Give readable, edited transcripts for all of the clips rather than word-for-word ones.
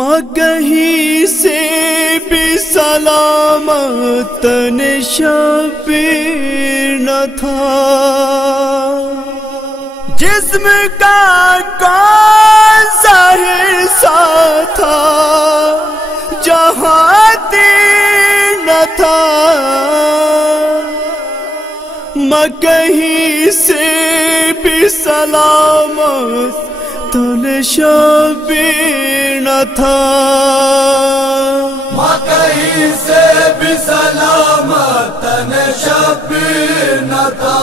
کہیں سے بھی سلامت شبیر نہ تھا، جسم کا کون ظاہر سا تھا جہاں تیر نہ تھا، کہیں سے بھی سلامت تن شبیر نہ تھا، کہیں سے بھی سلامت تن شبیر نہ تھا،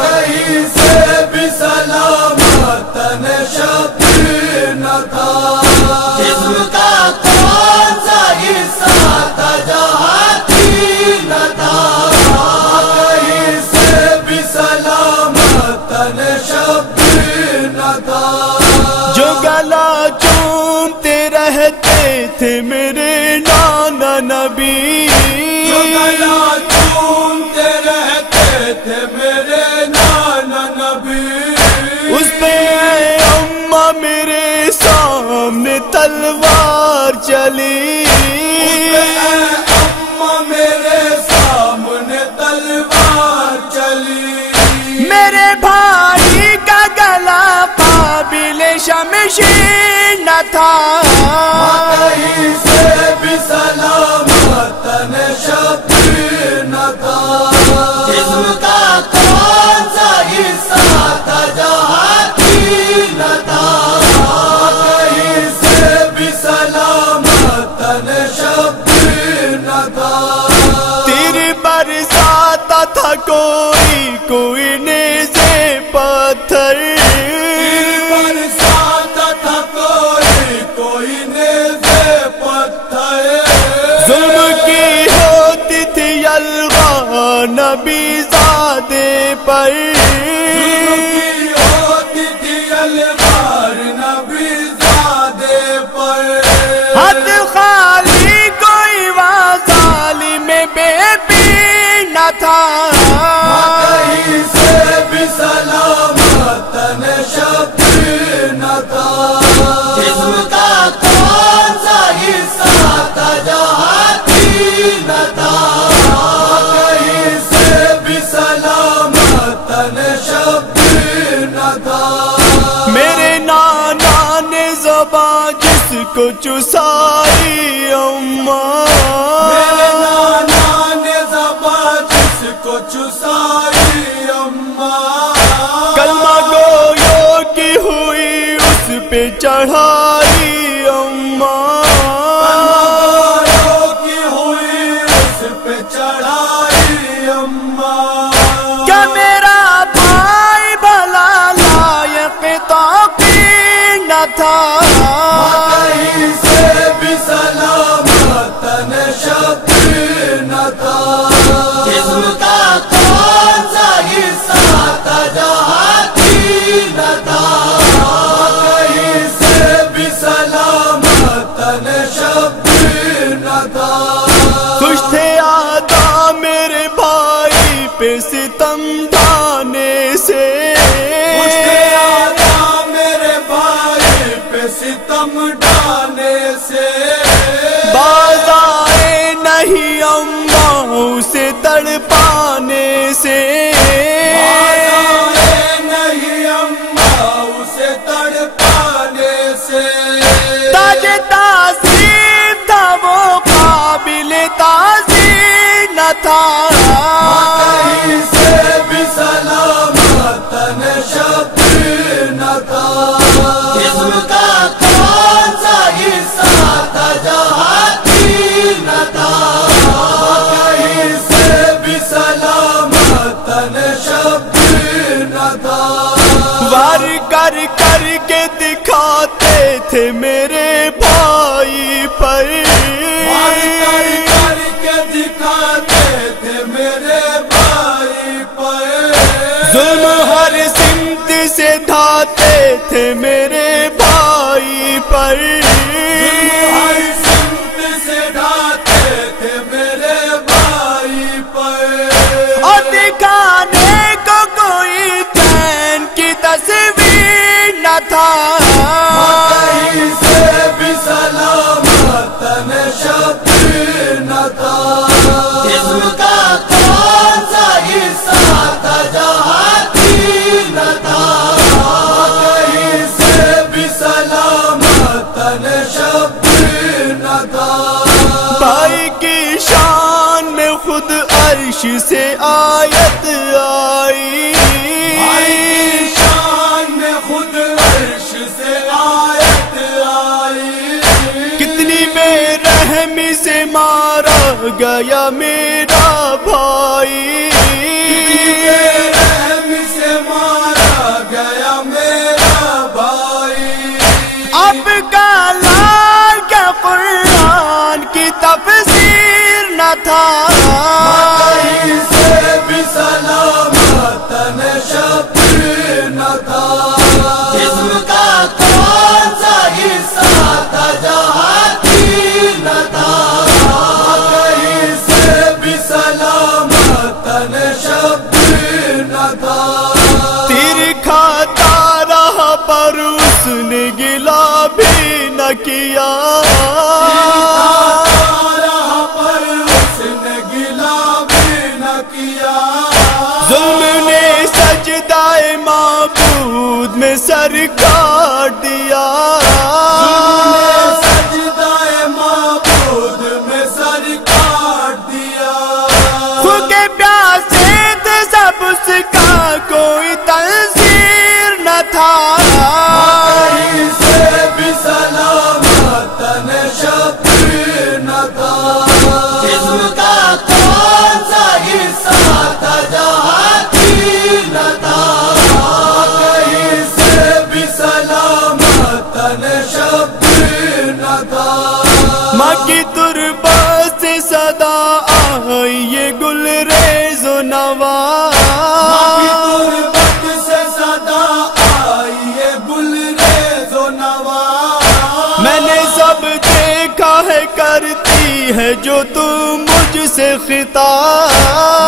کہیں سے بھی سلامت تن شبیر نہ تھا، جسم کا کون سا حصہ تھا جہاں تیر نہ تھا، کہیں سے بھی سلامت تن شبیر نہ تھا، جو گلا چومتے رہتے تھے میرے نانا نبی، جو گلا چومتے رہتے تھے میرے نانا نبی، اس پہ اے اماں میرے سامنے تلوار چلی، اس پہ اے اماں میرے سامنے تلوار چلی، میرے بھائی کا گلا قابل شمشیر نہ تھا، کہیں سے بھی سلامت تن شبیر نہ تھا، جسم کا کون سا حصہ تھا جہاں تیر نہ تھا، کہیں سے بھی سلامت تن شبیر نہ تھا، تیر برساتا تھا کوئی نیزے پتھر، برساتا تھا کوئی نیزے پتھر، ظلم کی ہوتی تھی الغا نبی زادے پر، ہوتی تھی الغار نبی زادے پر، حد خالی کوئی ظالم بے پیر نہ تھا، کہیں سے بھی سلامت تن شبیر نہ تھا، جسم کا کون سا حصہ تھا جہاں تیر نہ تھا، کہیں سے بھی سلامت تن شبیر نہ تھا، میرے نانا نے زبان جس کو چسائی اماں، میرے نانا نے زبان جس کو چسائی اماں، کلمہ گویوں کی ہوئی اس پہ چڑھائی اماں، کی ہوئی اس پہ چڑھائی اماں، کیا میرا بھائی بھلا لائق توقیر نہ تھا، کہیں سے بھی سلامت تن شبیر نہ تھا، جسم کا کون سا حصہ تھا جہاں تیر نہ تھا، کہیں سے بھی سلامت تن شبیر نہ تھا، خوش تھے آدھا میرے بھائی پہ ستم ڈھانے سے، خوش تھے آقا میرے بھائی پہ ستم ڈالنے سے، باز آئے نہیں اماں اسے تڑپانے سے، آئے نہیں اماں اسے تڑپانے سے، تاج تعظیم تھا وہ قابل تعظیم نہ تھا، کہیں سے بھی سلامت تن شبیر نہ تھا، جسم کا کون سا حصہ تھا جہاں تیر نہ تھا، کہیں سے بھی سلامت تن شبیر نہ تھا، وار کر کر کے دکھاتے تھے میرے بھائی پر، وار کر کر کے دکھاتے تھے میرے بھائی پر، ظلم ہر سمت سے ڈھاتے تھے میرے بھائی پر، ہر سمت سے ڈھاتے تھے میرے بھائی پر، اور دکھانے کو کوئی چین کی تصویر نہ تھا، کہیں سے بھی رحم سے مارا گیا میرا بھائی، رحم سے مارا گیا میرا بھائی، اب کالا کیا قرآن کی تفسیر نہ تھا، کہیں سے بھی سلامت شبیر نہ تھا، جسم کا کون سا حصہ تھا جہاں تیر نہ تھا، کہیں سے بھی سلامت شبیر نہ تھا، تیر کھاتا رہا پر اس نے گلا بھی نہ کیا، پر اس نے گلا بھی نہ کیا، ظلم نے سجدہ معبود میں سر کاٹ دیا، سجدہ معبود میں سر کاٹ دیا، خود کے پیاسے تھے سب اس کا کوئی تنظیر نہ تھا، کہیں سے بھی سلامت شبیر نہ تھا، جسم کا کون سا حصہ تھا جہاں تیر نہ تھا، کہیں سے بھی سلامت شبیر نہ تھا، ماں کی تربت سے صدا آئی یہ گل ریز و نوا، تربت سے صدا آئی یہ گل ریز و نوا، میں نے سب دیکھا ہے کرتی ہے جو تم مجھ سے خطاب،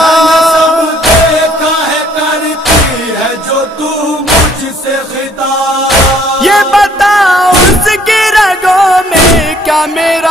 میں نے سب دیکھا ہے کرتی ہے جو تو مجھ سے خطاب، یہ بتا اس کی رگوں میں کیا میرا